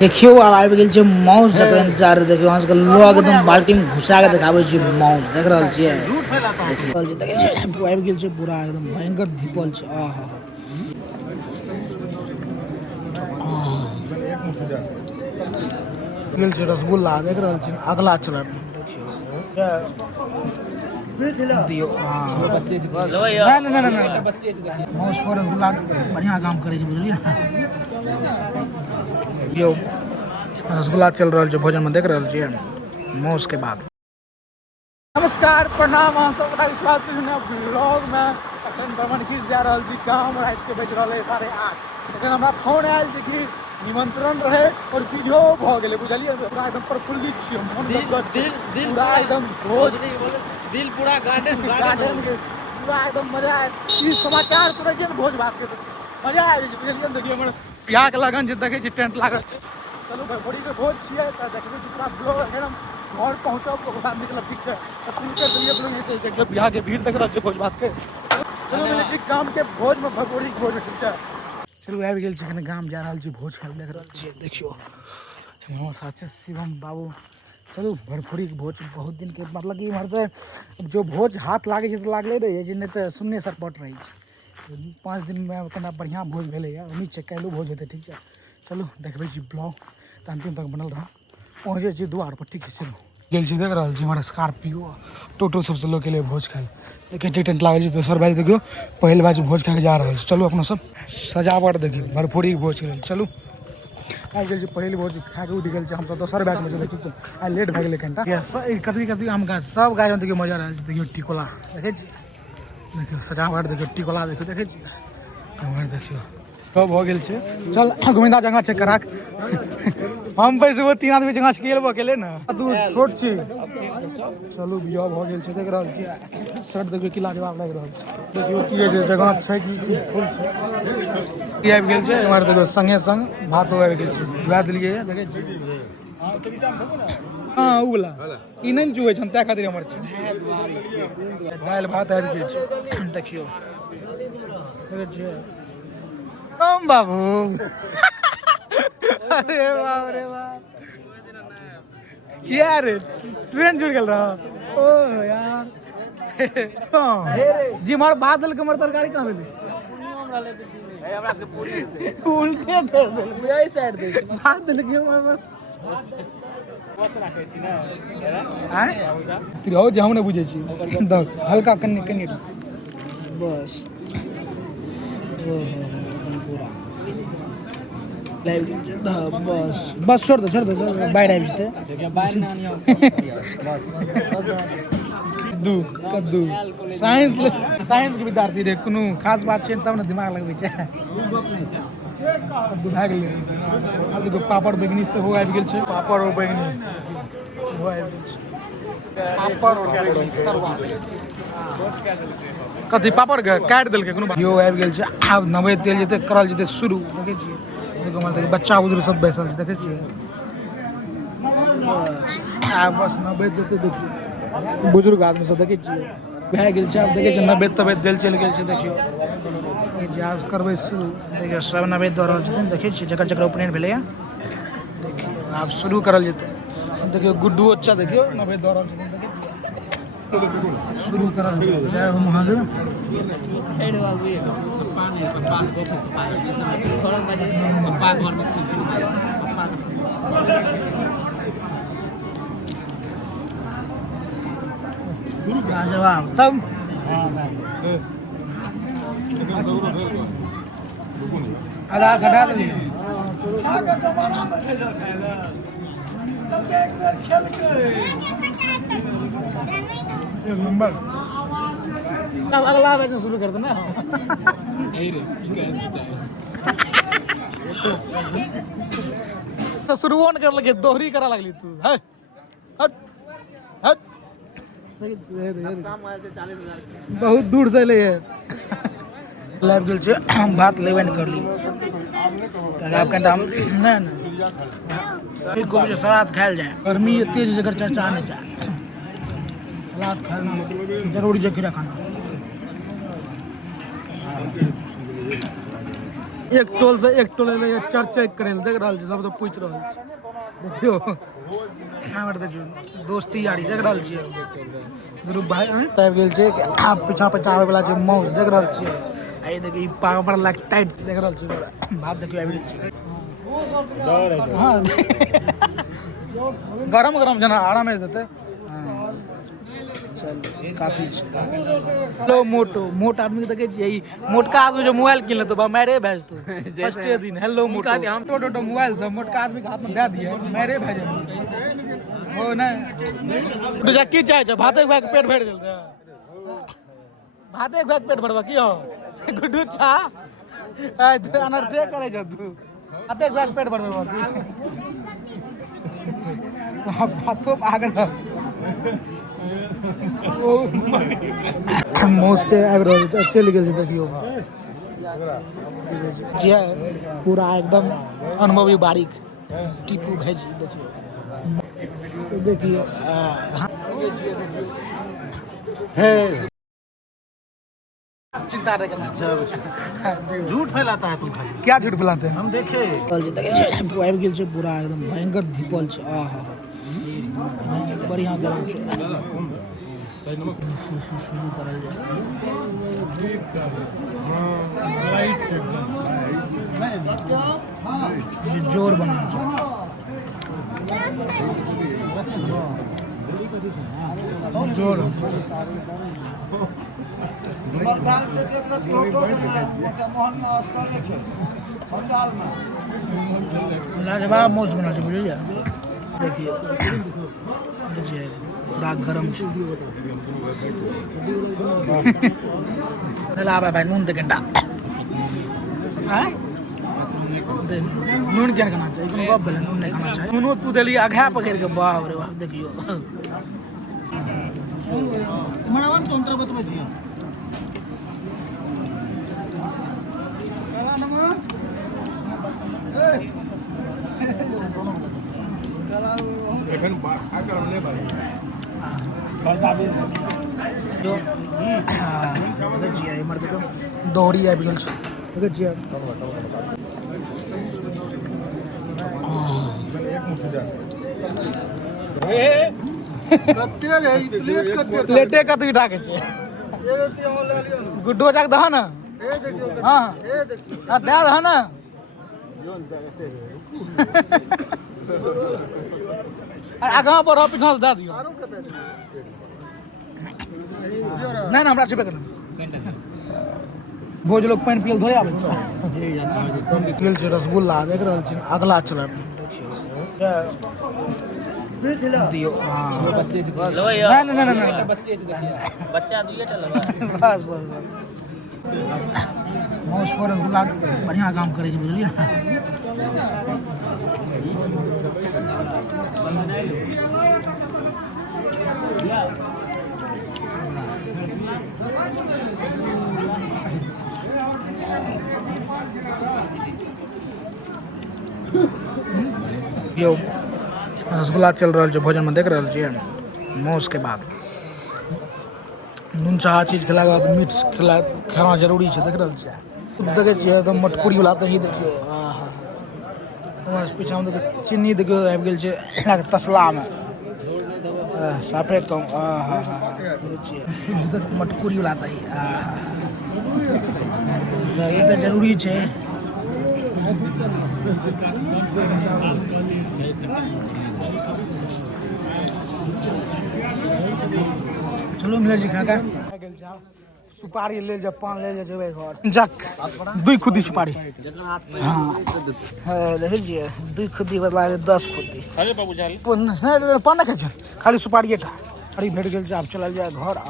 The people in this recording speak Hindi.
देखियो अब आबि गेल छै माउस जकर इंतजार देखियो अहाँ सबके लोग एकदम बाल्टी में घुसा के देखाबै छी माउस देख रहल छियै देखियो आबि गेल छै पूरा एकदम भयंकर धीपल छै आहा गेल छै रसगुल्ला देख रहल छी अगला चलन देखियो दियो माउस पर रसगुल्ला बढ़िया काम करे छै बुझलियै यो रसगुल्ला चल रहा है भोजन में देख रहा है माउस के बाद नमस्कार प्रणाम अहाँ सब स्वागत है ब्लॉग में अखन भ्रमण खींच जा रहा छी गाँव रात के बज रहा है 8:30 लेकिन हमारा फोन आयल कि निमंत्रण रहे और विधियो भ गेलै बुझलिए पूरा एकदम प्रफुल्लित छी हम पूरा एकदम भोज दिल पूरा गार्डन पूरा एकदम मजा आयल ई समाचार सुनै छियै ने भोज भात के मजा आयल छै बुझलिए देखियो हमर बियाह के लगन छै देखै छी टेंट लागल छै चलू भोरी के भोज छियै त देखबै छी पूरा ब्लॉग एकदम घर पहुंचब ओकर बाद निकलब ठीक छै त सुन के चलिए ब्लॉग देखियो बियाह के भीड़ देख रहल छै भोज भात के चलू मिलै छी गाम के भोज में भगोरी के भोज ठीक छै चलू आबि गेल छी कने गाम जा रहल छी भोज खाय देख रहल छियै देखियो हमर साथे शिवम बाबू चलू भरपूरी के भोज बहुत दिन के मतलब कि इम्हर से जो भोज हाथ लागे छै त लागले रहे छै नहीं त शून्य सरपट रहे छै 5 दिन में कना बढ़िया भोज भेलै उम्मीद छै काल्हि भोज हेतै ठीक छै चलू देखबै छी ब्लॉग त अंतिम तक बनल रह पहुँचे छी द्वार पर ठीक छै चलू गेल छी देख रहल छी हमारा स्कॉर्पियो टोटो सबसे लोग के लिए भोज खाए लेकिन टेंट लागल छै दोसर बार देखियो पहिल बार भोज खा के जा रहल छै चलू अपना सब सजावट देखियो भरपूरी के भोज के चलू आबि गेल छी पहिल भोज खा के उठि गेल छी हम सब दोसर बैच में चलै ठीक छै आ लेट भए गेलै कनिटा कथी कथी हम गाछ सब गाछ में देखियो मजा रहल छै देखियो टिकोला देखै छी देखियो सजावट देखियो टिकोला देखियो देखै छी हमर देखियो सब हो गेल छै चल गोविंदा जगह चेक कराक हम पैसे 3 आदमी जगह से गेलबो अकेले न तू छोट छी चलू बियाह हो गेल छै देख रहल छी शर्ट देखियो की लाजवाब लाग रहल छै देखियो की छै जगह छै कि फुल छै की आबि गेल छै हमर देखियो संगे संग भातो आबि गेल छै धुआ देलियै देखै छी हाँ उ वाला ई नहीं जुए छन तै खातिर हमर छै दाल भात आबि गेल छै देखियो देखै छी कम बाबू अरे बाप रे बाप यार ट्रेन छूट गेल रहा ओ यार जी मार बात दल के मर तरकारी कहां देली हमरा से पूरी उल्टे कर दे यही साइड दे बात दल के मर बस राखे छी ना हैं तिरहो जे हम ने बुझे छी हल्का कन्ने कन्ने बस पूरा बस बस छोड़ दो बाहर आ जते कद्दू साइंस के विद्यार्थी रे कोनो खास बात छै तब ने दिमाग लगबै छै कद्दू भए गेलै आ देखो पापड़ बैगनी से हो आबि गेल छै पापड़ और बैगनी हो आबि गेल छै पापड़ और बैगनी तरुआ कथी पापड़ काटि देलकै कोनो यो आबि गेल छै आब नवेद तेल जेते करल जेते शुरू देखै छियै देखो मतलब बच्चा बुजुर्ग सब बैसल छै देखै छियै बस नवेद देते देखियो बुजुर्ग आदमी सब देखै छियै भए गेल छै आब देखै छियै नवेद तवेद देल चलि गेल छै देखियो आब करबै शुरू देखियो सब नवेद दऽ रहल छथिन देखै छियै जकर जकर उपनयन भेलैया देखियो आब शुरू करल जेतै देखियो गुड्डू अच्छा देखियो नवेद दऽ रहल छथिन देखै शुरू करल जय हो महादेव जवाब तब आधा हटा दिए एक नंबर अब अगला बैच में शुरू कर दो ना तो शुरू न कर लगे दोहरी करा लगली तू हट हट हट बहुत दूर से ले लाइव गेल छै बात लेबे न करली आब कनिटा नहीं नहीं गोभी से सलाद खायल जाए गर्मी एते छै जकर चर्चा नहीं छै सलाद खाना जरूरी जखीरा खाना एक टोल से एक टोल में चर्चा करे देख रहा छै, सबसे पूछ रहा छै। देखियो हमर देखियो दोस्ती यारी देख रहा छियै। ध्रुव भाई आबि गेल छै, आप पीछा पीछा आबै वाला छै मौज देख रहा छियै। आई देखियो ई पावर लाइक टाइट देख रहा छियै। बात देखियो आबि गेल छै। हां गरम गरम जना आराम से देते। चल काफी छै। हेलो मोटो मोट आदमी के देखे छियै, ई मोटका आदमी जो मोबाइल किन लेतो बा मारे भेजतो फर्स्टे दिन। हेलो मोटो हम टोटो मोबाइल से मोटका आदमी के हाथ में दे दिए मारे भेज हो ना। तुझे की चाहे छै? भाते खुआ के पेट भर गेल छै। भाते खुआ के पेट भरबा की हो गुड्डू छा अनर्थे करे छ तू। भाते खुआ के पेट भरबा की भातो आगे मोस्ट एवरेज चल गेल छै। देखियो जिया पूरा एकदम अनुभवी बारीक टीपू भेजी देखियो देखियो चिंता नहीं करना। झूठ फैलाता है तुम खाली। क्या झूठ फैलाते हैं? हम देखे आबि गेल छै पूरा एकदम भयंकर धीपल छै। आहा बढ़िया गरम छै। शुरू करल जाए जोर बना जोर लाजवाब मौज बना छै बुझलियै। देखिए पूरा गरम छै। लाबा भाई नून दे कनिटा नून क्या खाना चाहिए? कोनो गप भेलै नून नहीं खाना चाहिए। नूनो तू देली आघा पकड़ के बाप रे बाप देखियो। मनावन तंत्र बतबै छी काला नमक एखन आकर हमने भाई जो देखिए इमर देखो दौड़ी आबि गेल छै। देखिए प्लेटे कतई ढाके छै गुड्डो जाके दह न। हाँ दे दह न। आगाँ बढ़ पीछा से दे दियो। नहीं ना हमरा छेबे करना भोज लोग पानि पियल थोड़े आबै छै। पियल छै रसगुल्ला देख रहल छी अगला चलन दियो। हाँ बच्चे से नहीं बच्चे से बच्चा दुइए टा लगा बस बस मौस पर रसगुल्ला बढ़िया काम करे छै बुझलियै। यो रसगुल्ला चल रहा है भोजन में देख रहा है मौस के बाद नून चाह चीज खेला के बाद मीठ खाना जरूरी है देख रहा है। देखे एकदम मटकुरी वाला दही देखियो। पीछा में देखियो चीनी देखियो आबि गेल छै तसला में साफे कम। शुद्ध मटकुरी वाला दही ये तो जरूरी है। चलो मिला जी खा सुपारी ले जा पान ले जा जेबै घर जक दुई खुदी सुपारी। हाँ देखिए दुई खुदी बदला 10 खुदी पान नहीं खाई खाली सुपारी टा। अरे भेट गेल आब चलल जाए घर। आ